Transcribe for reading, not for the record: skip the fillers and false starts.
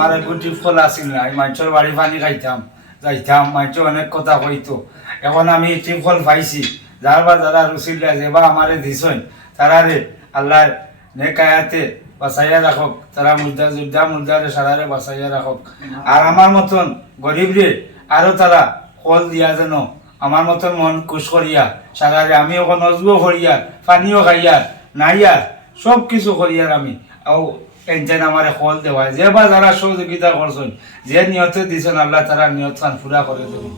আমার একটু টিফল আসিল না, আমি মানুষের বাড়ি পানি খাইতাম যাইতাম, মানুষ অনেক কথা কইতো। এখন আমি টিফল পাইছি, যার বা যারা রুচিল্লা যে বা আমারে দিছেন তারারে আল্লাহ নেকায়াতে বাঁচাইয়া রাখক, তারা মুদ্দারে সারারে বাঁচাইয়া রাখক। আর আমার মতন গরিব রে আরো তারা ফল দিয়া যেন আমার মতন মন খুশ করিয়া সারারে আমি ওখান নজবো করিয়ার, পানিও খাইয়ার নাইয়ার সব কিছু করিয়ার আমি যেন আমার ফল দেওয়া যে বা যারা সহযোগিতা করছেন, যে নিয়তে দিছেন আল্লাহ তারা নিয়ত খান পুরা করে দেবেন।